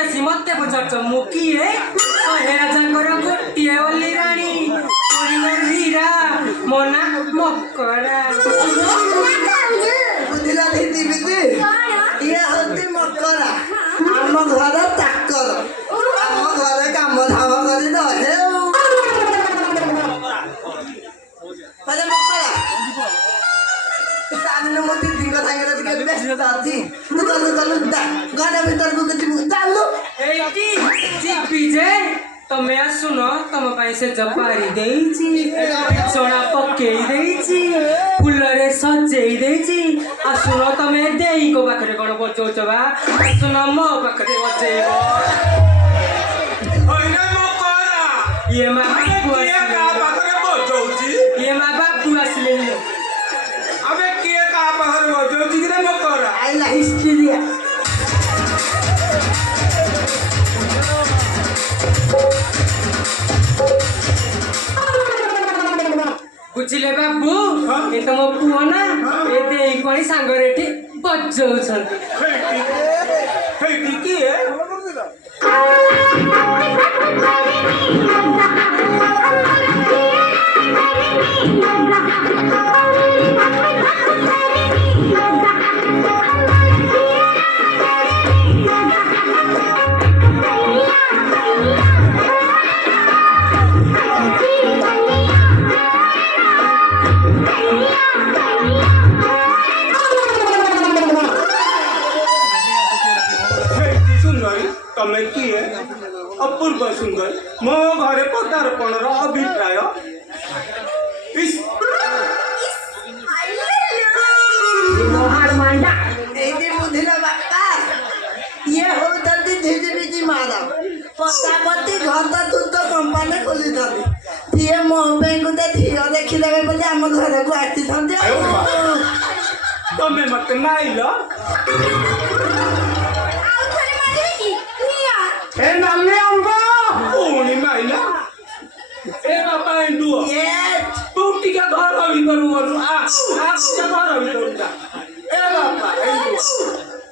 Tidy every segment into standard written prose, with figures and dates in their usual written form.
ଆସି ମତେ ପଚାରୁଛ ମୁଁ କିଏ? ଶହେ ରାଜାଙ୍କର ଗୋଟିଏ ବୋଲି ରାଣୀ ହୀରା ମୋ ନା ମକରା। ବୁଝିଲା ଦିଦି ଦିଦି ଇଏ ହଉଛି ମକରା ଆମ ଘର ଚାକର ଆମ ଘରେ କାମ ଧାମ କରି ରହେ ମକରା ଚାଲୁ ମୋ ଦିଦିଙ୍କ ସାଙ୍ଗରେ ଟିକେ ବ୍ୟସ୍ତ ଅଛି ତୁ ଚାଲୁ ଚାଲୁ ଘର ଭିତରକୁ ଯିବୁ ଚାଲୁ ଏଇଠି ଯିବି ଯେ ତମେ ଆସୁନ ତମ ପାଇଁ ସେ ଜପାରି ଦେଇଛି ଚଣା ପକେଇ ଦେଇଛି ଫୁଲରେ ସଜେଇ ଦେଇଛି ଆସୁନ ତମେ ଦେଇଙ୍କ ପାଖରେ କଣ ବଜଉଛ ବା ଆସୁନ ମୋ ପାଖରେ ବଜେଇବ। ଇଏ ମା ବାପୁ ଆସିଲେ ଇଏ ମା ବାପୁ ଆସିଲେ अबे किए का बाहर हो जो जिगरे मकर आइला हिस्ट्री दिया बुझिले बाबू ए तो मो पुओ ना ए देई कोनी सांगरे एठी बजौछन्ती हेटी किए तमें किए अपूर्व सुंदर मो घरे पदार्पण अभिप्राय बुझिला बापा ये होती झिझिबिझि माधव पचापति घर तू तो कंपानी खोली ये मो को झील देखीदेवे बोली आम घर को आसी तमें मत माइल ए नामे अंबा ओनी माइला ए बापा एंडुओ ये तू टिका घर भीतर बोलू आ टिका घर भीतर जा ए बापा एंडुओ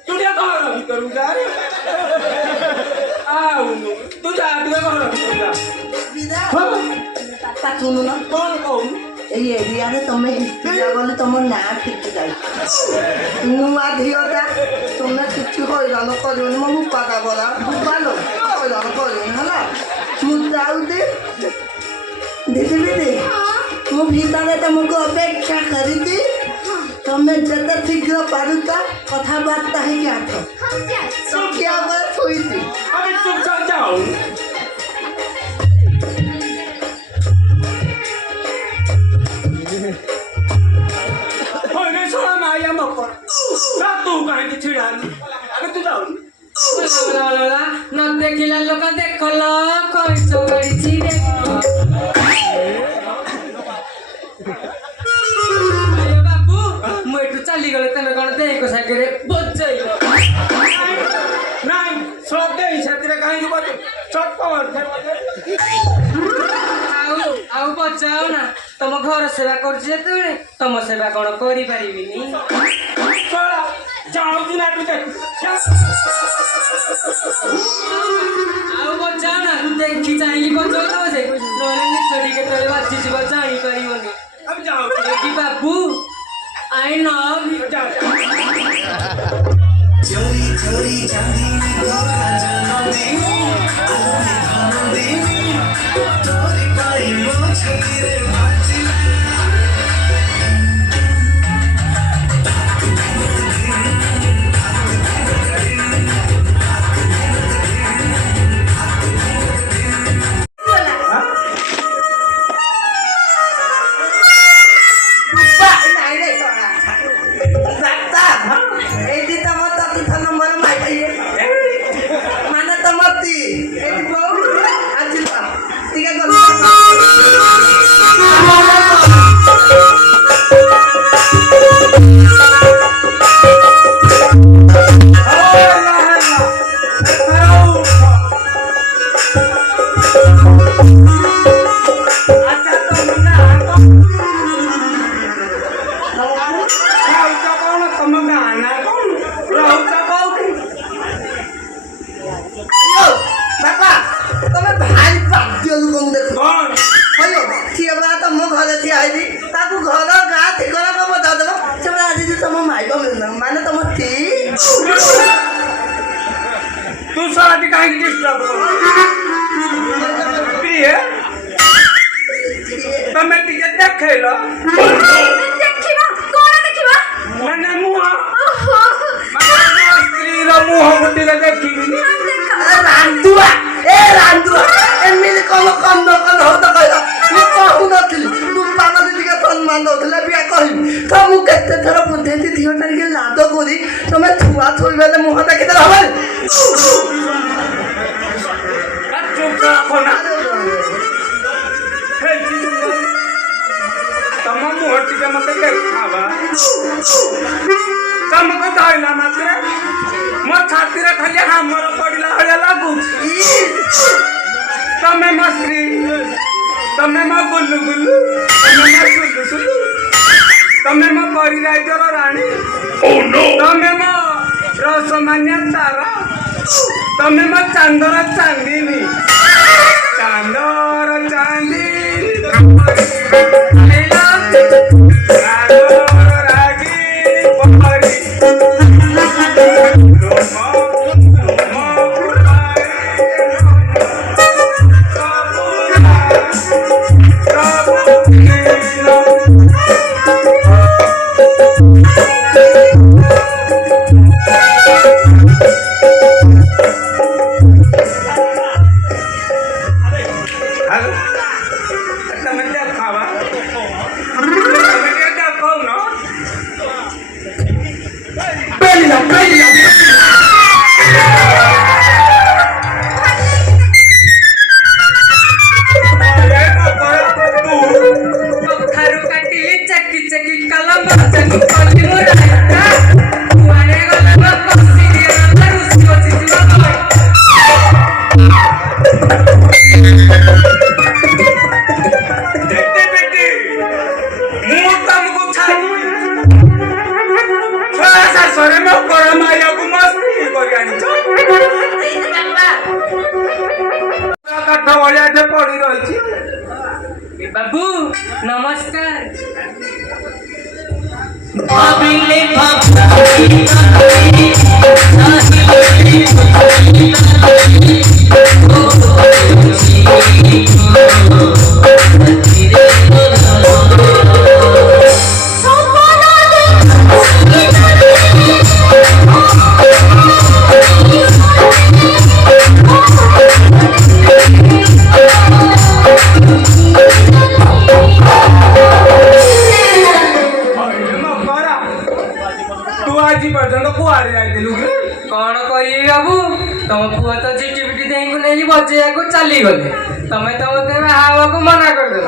तू टिका घर भीतर जा रे आओ तू जा टिका घर भीतर जा ता सुनु ना कौन कहू ए एरिया रे तमे हिस्ट्री बोले तुम ना ठीक जाई नुआ धियोटा तुमने किछु होइलानो करियो मो मुपाटा बोला बुबालो होइलानो करियो हला मु जाउदे दीदी दीदी मु भीतर तुमको अपेक्षा करिती तमे जत शीघ्र पारुता कथाबार्ता है क्या तो तो क्या बात हुई थी अबे चुप कर जाओ होने छोड़ा माया मकर ना तू कहीं की छिड़ानी अबे तू जाओ न देखिला लोक देखल कइछ गड़िछि अरे बाबू मु एठु चली गले तमे कोन देको सागरे बजैलो नहीं सब दे छतरे कहीं की बात चट पावर आउ बचाओ ना तुम घर सेवा करछि जेते तुम सेवा कोन करि परिबिनी चला जाओ दिन आटू देख आउ बचाओ ना देखि चाहिए बचाओ तो से नोने निचड़ी के तले बाजी जीव जानी परिबनी अब जाओ देखि बाबू आई नो जा चोरी चोरी चांदनी को जनमदिनी आलोने जनमदिनी तोरी पाई मो छतिरे बाजिला ଦେଖେଇଲ ଦେଖିବା କଣ ଦେଖିବା ମାନେ ମୁହଁ ମାନେ ମୋ ସ୍ତ୍ରୀର ମୁହଁକୁ ଟିକେ ଦେଖିବିନି ରାନ୍ଧୁଆ ଏମିତି କଣ କନ୍ଦ ହଉ ତ କହିଲ ମୁଁ କହୁନଥିଲି ତୁ ପାନ ଟିକେ ସମ୍ମାନ ଦଉଥିଲେ ବିଆ କହିବି ତ ମୁଁ କେତେ ଥର ବୁଝେଇଛି ଝିଅଟା ଟିକେ ଲାଦ କରି ତମେ ଛୁଆ ଛୁଇଁଲେ ମୁହଁ ଦେଖିଦେଲେ ହବନି ଚୁପ ରଖନା ତମ ମୁହଁ ଟିକେ ମତେ ଦେଖାବା ତମକୁ ଧଇଲା ମାତ୍ରେ ମୋ ଛାତିରେ ଖାଲି ହାମର ପଡିଲା ଭଳିଆ ଲାଗୁଛି ତମେ ମୋ ସ୍ତ୍ରୀ ତମେ ମୋ ଗୁଲୁ ଗୁଲୁ ତମେ ମୋ ସୁଲୁ ସୁଲୁ ତମେ ମୋ ପରିରାଜର ରାଣୀ ତମେ ମୋ ରସମାନିଆ ତାରା ତମେ ମୋ ଚାନ୍ଦର ଚାନ୍ଦିନୀ ଚାନ୍ଦର ଚାନ୍ଦିନୀ ପଡି ରହିଛି ବାବୁ ନମସ୍କାର କଣ କରିବି ବାବୁ ତମ ପୁଅ ତ ଝିଟି ପିଟି ଦେଇଙ୍କୁ ନେଇକି ବଜେଇବାକୁ ଚାଲିଗଲେ ତମେ ତ ମତେ ବାହା ହବାକୁ ମନା କରିଦେଲ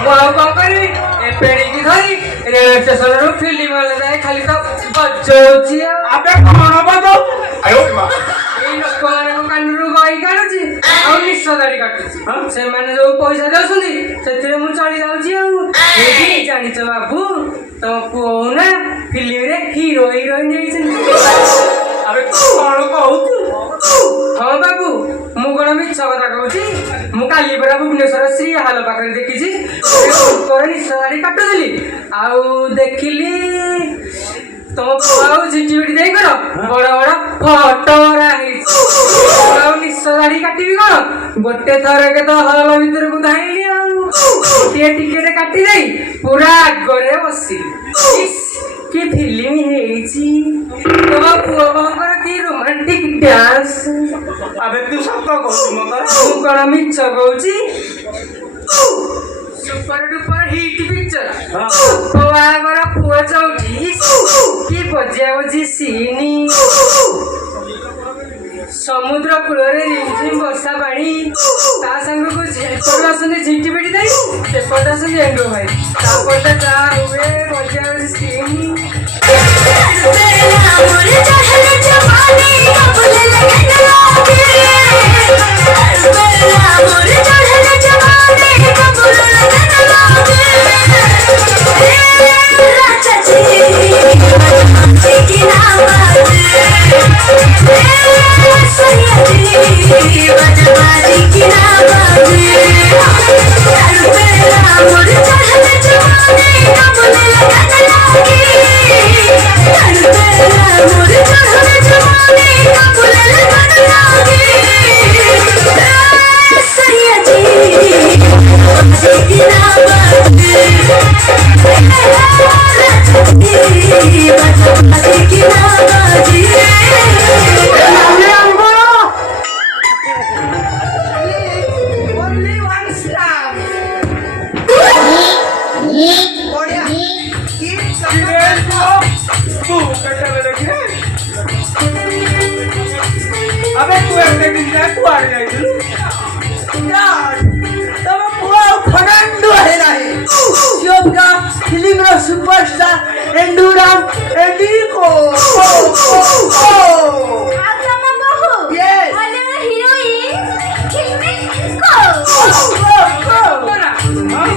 ମୁଁ ଆଉ କଣ କରିବି ଏ ପେଡ଼ିକି ଧରି ରେଳ ଷ୍ଟେସନରୁ ଫିଲ୍ମ ହଲ୍ ଯାଏ ଖାଲି ତ ବଜଉଛି ଏଇ ଲୋକମାନଙ୍କ କାନରୁ ଗଇ କାଢୁଛି ଆଉ ନିଶ ଦାଢି କାଟୁଛି ସେମାନେ ଯୋଉ ପଇସା ଦଉଛନ୍ତି ସେଥିରେ ମୁଁ ଚଳି ଯାଉଛି ଆଉ ଏଇଠି ଜାଣିଛ ବାବୁ ତମ ପୁଅ ନା ଫିଲ୍ମରେ ହିରୋ ହିରୋଇନ ହେଇଛନ୍ତି ଆରେ କଣ କହୁଛୁ ହଁ ବାବୁ ମୁଁ କଣ ମିଛ କଥା କହୁଛି ମୁଁ କାଲି ପରା ଭୁବନେଶ୍ୱର ଶ୍ରୀ ହାଲ ପାଖରେ ଦେଖିଛି ନିଶ ଦାଢି କାଟୁଥିଲି ଆଉ ଦେଖିଲି ତମ ପୁଅ ଆଉ ଝିଟି ପିଟି ଦେଇ କର ବଡ ବଡ ଫଟୋରା ହେଇଛି ଆଉ ନିଶ ଦାଢି କାଟିବି କଣ ଗୋଟେ ଥରକେ ତ ହଲ ଭିତରକୁ ଧାଇଁଲି ଆଉ ଗୋଟିଏ ଟିକେଟ କାଟି ଦେଇ ପୁରା ଆଗରେ ବସିଲି କି ଫିଲ୍ମ ହେଇଛି ତମ ପୁଅ ବୋହୂଙ୍କର କି ରୋମାଣ୍ଟିକ ଡ୍ୟାନ୍ସ ଆବେ ତୁ ସତ କହୁଛୁ ମତେ ମୁଁ କଣ ମିଛ କହୁଛି ସୁପର ଡୁପର ହିଟ୍ ପିକ୍ଚର ବାହାଘର ପୁଅ ଚଉଠି କି ବଜିଆ ବଜି ସିନି ସମୁଦ୍ର କୂଳରେ ରିମଝିମ୍ ବର୍ଷା ପାଣି ତା ସାଙ୍ଗକୁ ଏପଟେ ଆସନ୍ତି ଝିଟି ପିଟି ଦେଇ ସେପଟେ ଆସନ୍ତି ଏଣ୍ଡୁ ଭାଇ ତାପଟେ ଯାହା ହୁଏ ବଜିଆ ବଜି ସିନି Amor तू केतले देखिए अबे तू एते दिन जाए कुआड़े जाइलु यार तब पुआ फर्नांडो है नाही शिव का फिल्म रो सुपरस्टार एंडुराम एंडिको Yes.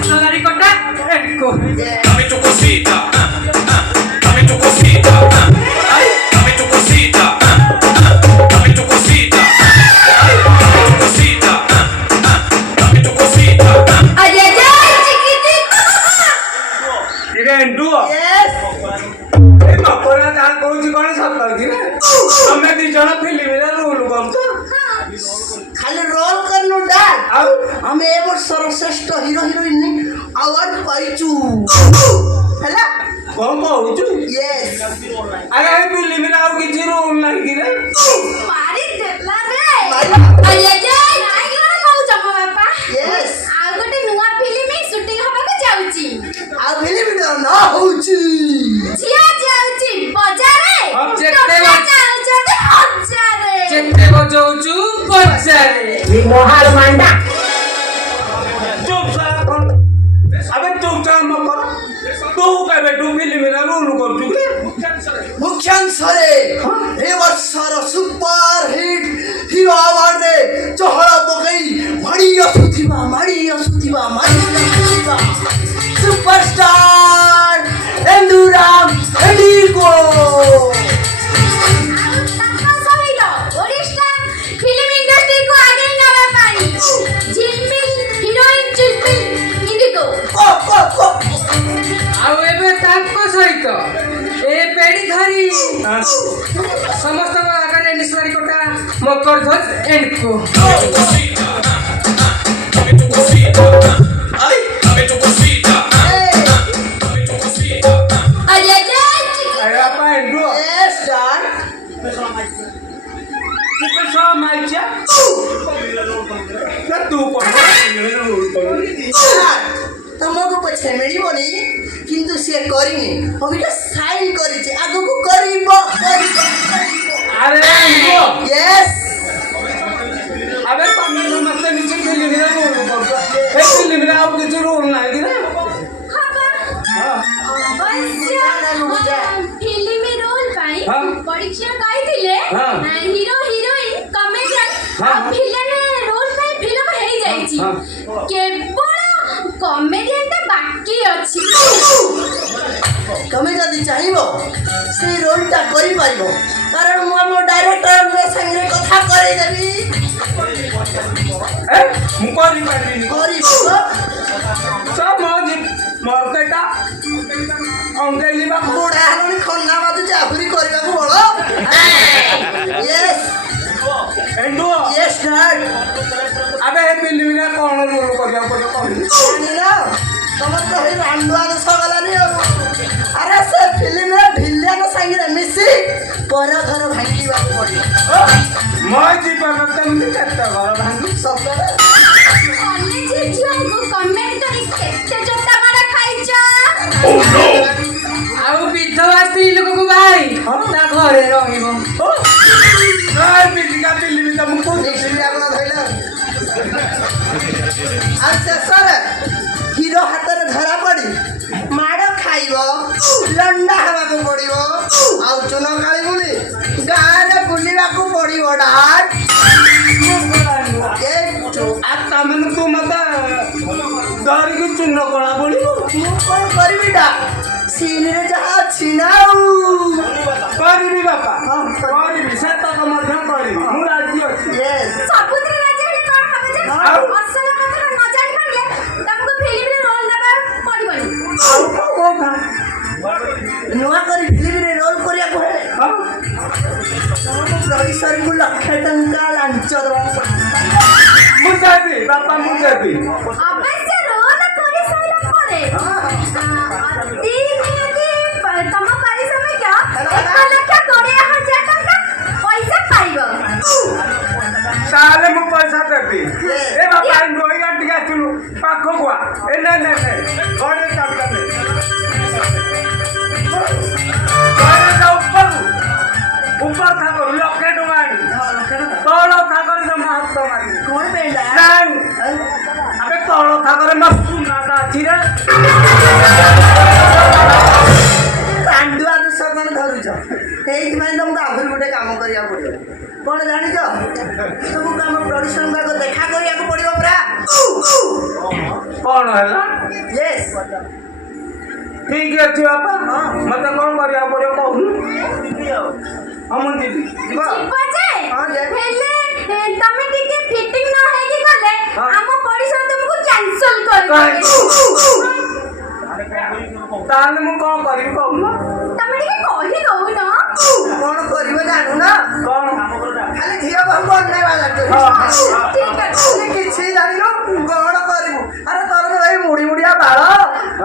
Solari kota, ecco. Dame tu cosita, dame tu cosita, dame tu cosita, dame tu cosita, dame tu cosita, dame tu cosita. Again, do. Yes. ए मकोरा जान कोची कोन सब करती रे हमें दी जण फिल्म रे रोल करतो खाली रोल करनु डाल ଆଉ ଆମେ ଏ ବର୍ଷର ଶ୍ରେଷ୍ଠ ହିରୋ ହିରୋଇନ ଆୱାର୍ଡ ପାଇଛୁ ହେଲା କଣ କହୁଛୁ ୟେସ୍ ଆରେ ଏ ଫିଲ୍ମ ରେ ଆଉ କିଛି ରୋଲ ନାହିଁ କି ରେ ୟେସ୍ ଆଉ ଗୋଟେ ନୂଆ ଫିଲ୍ମ ସୁଟିଂ ହବାକୁ ଯାଉଛି ଆଉ ଫିଲ୍ମ ନା ହଉଛି ଝିଅ ଯାଉଛି ବଜାରରେ ଯେତେ ଟୋକା ଯାଉଛନ୍ତି ହଜାରେ ଯେତେ ବଜଉଛୁ ବଜାରେ चुप सा कोन अबे चुप सा मकर तू केबे तू फिल्म रे रोल करछु रे ମୁଖ୍ୟାଂଶରେ ଏ ବର୍ଷର ସୁପର ହିଟ୍ ହିରୋ ଆୱାର୍ଡରେ ଚହଳ ପକେଇ ମାଡ଼ି ଆସୁଥିବା ସୁପରଷ୍ଟାର ଏଣ୍ଡୁରାମ ଏଣ୍ଡିକୋ ତାଙ୍କ ସହିତ ଓଡ଼ିଶା ଫିଲ୍ମ ଇଣ୍ଡଷ୍ଟ୍ରିକୁ ଆଗେଇ ନେବା ପାଇଁ ଝିଲମିଲ ହିରୋଇନ ଝିଲମିଲ ଇଣ୍ଡିଗୋ ଆଉ ଏବେ ତାଙ୍କ ସହିତ ଏ ପେଡ଼ି ଧରି ସମସ୍ତଙ୍କ ଆଗରେ ନିଶ୍ୱାରୀ କୋଟା ମକର ଧ୍ୱଜ ଏଣ୍ଡକୁ Dame tu cosita, dame tu cosita, dame tu cosita. अरे आपा एंडो Yes, sir. कितना सो माइचा ना तू कोन फिल्म रे रोल कर ତମକୁ ପଛେ ମିଳିବନି କିନ୍ତୁ ସିଏ କରିନି ଅବିକା ସାଇନ୍ କରିଛି ଆଗକୁ କରିବ अरे एंडो ୟେସ୍ अबे तमे समस्त नीचे फिल्म रे रोल करतो ए फिल्म रे ଆଉ କିଛି ରୋल ନାହିଁ କି रे ଫିଲ୍ମ ରୋଲ ପାଇଁ ହଁ। ପରୀକ୍ଷା କହିଥିଲେ ହଁ। ହିରୋ ହିରୋଇନ କମେଡିଆନ ହଁ। ଫିଲ୍ମ ରୋଲ ପାଇଁ ଫିଲ୍ମ ହେଇଯାଇଛି ହଁ। କେବଳ କମେଡିଆନଟା ବାକି ଅଛି ତମେ ଯଦି ଚାହିଁବ ସେଇ ରୋଲଟା କରିପାରିବ କାରଣ ମୁଁ ଆମ ଡାଇରେକ୍ଟରଙ୍କ ସାଙ୍ଗରେ କଥା କରେଇଦେବି ए मु करी पारिनी କରିବ सब मोर केटा अंगेली बा ବୁଢ଼ା ହେଲଣି ଖନ୍ନା ବାଜୁଛି ଆହୁରି କରିବାକୁ ବଳ ୟେସ୍ एंडो ୟେସ୍ ଡାଡ୍ अबे ए फिल्म रे कोन रोल करिया पड़े कोन ଜାଣିଲ ତମର ତ ହେଇ ରାଣ୍ଡୁଆ ଦେଶ ଗଲାନି ଆଉ ଆରେ ସେ ଫିଲ୍ମରେ ଭିଲିଆନ ସାଙ୍ଗରେ ମିଶି ପର ଘର ଭାଙ୍ଗିବାକୁ ପଡ଼ିବ मैं जीवन तमती केते घर भांगी ସତରେ କଲେଜ ଝିଅଙ୍କୁ କମେଣ୍ଟ କରି କେତେ ଜୋତା ମାଡ଼ ଖାଇଛ ଆଉ ବିଧବା ସ୍ତ୍ରୀ ଲୋକକୁ ବାହାରି ତା ଘରେ ରହିବ काय बिलिका फिल्म तुमको ଦେଖିଲି ଆପଣ ଧଇଲେ ଆଉ ଶେଷରେ ହିରୋ ହାତରେ ଧରା ପଡ଼ି ମାଡ଼ ଖାଇବ ଲଣ୍ଡା ହେବାକୁ ପଡ଼ିବ ଆଉ ଚୁନ କାଳି ବୁଲି ଗାଁରେ ବୁଲିବାକୁ ପଡ଼ିବ ଡାଟ୍ ଏ आता मन तू मत डर की चुन्न कला बोलिबो ମୁଁ କ'ଣ କରିବି ଡାଟ୍ ସିନରେ ଯାହା ଅଛି ନା ଆଉ କରିବି ବାପା କରିବି ସେତକ ମଧ୍ୟ କରିବି ମୁଁ ରାଜି ଅଛି ୟେସ୍ ସବୁଥିରେ ରାଜି ହେଲେ କ'ଣ ହବ ଯେ ଆଉ? ଅସଲ କଥା ନ ଜାଣି ପାରିଲେ ତମକୁ ଫିଲ୍ମରେ ରୋଲ ଦେବାକୁ ପଡ଼ିବନି ଆଉ କୋଉ କଥା ନୂଆ କରି ଫିଲ୍ମରେ ରୋଲ୍ କରିବାକୁ ହେଲେ ତମକୁ ପ୍ରଡ୍ୟୁସରଙ୍କୁ ଲକ୍ଷେ ଟଙ୍କା ଲାଞ୍ଚ ଦେବାକୁ ପଡ଼ିବ ମୁଁ ଦେବି ବାପା ମୁଁ ଦେବି ଅବଶ୍ୟ ରୋଲ କରି ସାରିଲା ପରେ ଅତି ନିହାତି ତମ ପାରିଶ୍ରମିକ 1,20,000 ଟଙ୍କା ପଇସା ପାଇବ ତାହେଲେ ମୁଁ ପଇସା ଦେବି ଏ ବାପା ରୋଇଗା ଟିକେ ଆସିଲୁ ପାଖକୁ ଆ ଏ ନେ ନେ ନେ ଘରେ ଚାଲ ଘରେ ଛାତିରେ କାଣ୍ଡୁଆ ଦୋଷ କ'ଣ ଧରୁଛ? ସେଇଥିପାଇଁ ତମକୁ ଆହୁରି ଗୋଟେ କାମ କରିବାକୁ ପଡ଼ିବ। କ'ଣ ଜାଣିଛ? ତମକୁ ଆମ ପ୍ରଡ୍ୟୁସର ଆଗ ଦେଖା କରିବାକୁ ପଡ଼ିବ ପୁରା। କ'ଣ ହେଲା? ୟେସ୍। ଠିକ ଅଛି ବାପା ମତେ କ'ଣ କରିବାକୁ ପଡ଼ିବ କହୁନୁ? ହଁ ମୁଁ ଯିବି। ଯିବ? ଯିବ ଯେ ହଁ ଯେ। ହେଲେ ତମେ ଟିକେ ଫିଟିଂ ନ ହେଇକି ଗଲେ ହଁ। ଆମ ପଡ଼ିଶା ତୁମକୁ କ୍ୟାନ୍ସଲ କରିଦେବେ। ତାହେଲେ ମୁଁ କ'ଣ କରିବି କହୁନ? ତମେ ଟିକେ କହି ଦଉନ। କ'ଣ କରିବ ଜାଣୁନ? କ'ଣ? ଖାଲି ଝିଅ ବାବୁ ଅନେଇବା ଜାଣିଛ। ଠିକ ଅଛି। କିଛି ଜାଣିନୁ କ'ଣ କରିବୁ? ଆରେ ତୋର ତ ଏଇ ମୁଡ଼ି ମୁଡ଼ିଆ ବାଳ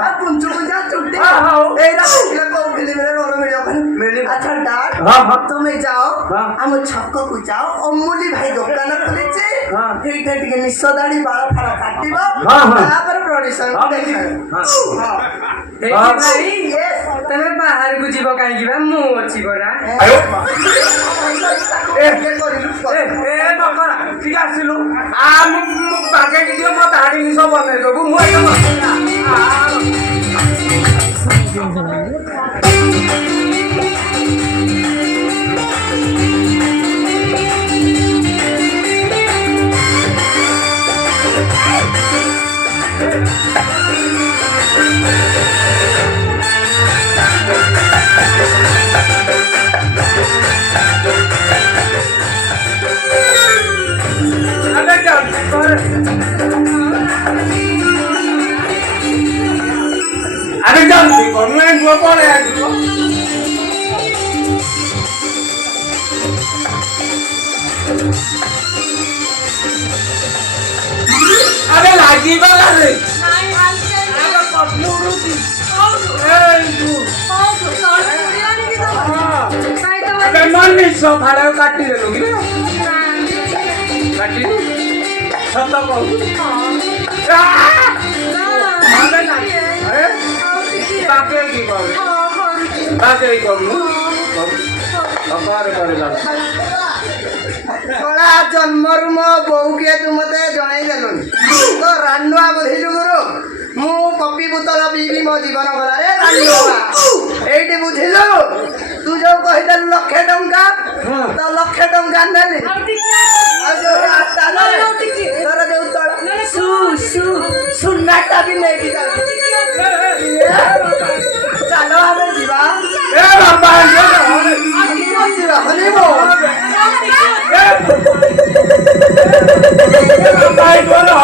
ଆଉ ପୁଞ୍ଚୁ ପୁଞ୍ଚା ଚୁଟି ହଉ। ଏଇଟା ଦେଖିଲେ କୋଉ ଫିଲ୍ମରେ ରୋଲ ମିଳିବ ଖାଲି ମିଳିବ। ଆଚ୍ଛା ଡାଡ ହଁ, ହଁ। ତମେ ଯାଅ ହଁ। ଆମ ଛକକୁ ଯାଅ ଅମୁଲି ଭାଇ ଦୋକାନ ଖୋଲିଛି ହଁ। ସେଇଟା ଟିକେ ନିଶ ଦାଢ଼ି ବାଳ ଫାଳ କାଟିବ ହଁ, ହଁ। ତାପରେ ପ୍ରଡ୍ୟୁସର ଦେଖିବ। ଭାଇ ତମେ ବାହାରକୁ ଯିବ କାହିଁକି ବା? ମୁଁ ଅଛି ପରା। ଟିକେ ଆସିଲୁ ମୁଁ ବାଗେଇକି ଦିଅ ମୋ ଦାଢ଼ି ନିଶ ବନେଇ ଦେବୁ ମୁଁ अरे जल्दी कर मैं वो पड़े अरे लागी वाला रे ନାଇଁ ଆଣ୍ଟି अरे पटमुरुती ए तू ହଉ ସର୍ଟ ପଡ଼ିଲାନି କି ତମର? କାଇଁ ତମେ अबे मन नहीं सो फाड़े काटी दे लोगी ना काटी सत कहू अबे ना अरे बाके की कर बाके की कर କଳା ଜନ୍ମରୁ ମୋ ବୋଉ କିଏ ତୁ ମତେ ଜଣେଇ ଦେଲୁନି ତ ରାଣ୍ଡୁଆ ବୁଝି ଯୁଗୁରୁ ମୁଁ କପି ବୋତଲ ପିଇବି ମୋ ଜୀବନ ଗଲାରେ ରାଣ୍ଡୁଆ ଏଇଠି ବୁଝିଲୁ ତୁ ଯୋଉ କହିଦେଲୁ 1,00,000 ଟଙ୍କା ତ 1,00,000 ଟଙ୍କା ନେଲି ଆଉ ଯୋଉ ରାସ୍ତାରେ ତୋର ଯୋଉ ତଳ ସୁନାଟା ବି ନେଇକି ଯାଉଛି ଚାଲ ଆମେ ଯିବା ए बाबा ଯିବା ହନିମୁ भाई बोलो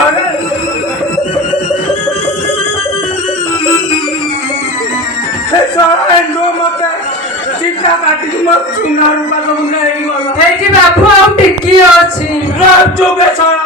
सारा नो मत चिट्टा काटी मत चुना रूपा सब नहीं गलो ହେଇକି ବାବୁ ଆଉ ଟିକି ଅଛି। राजू के सारा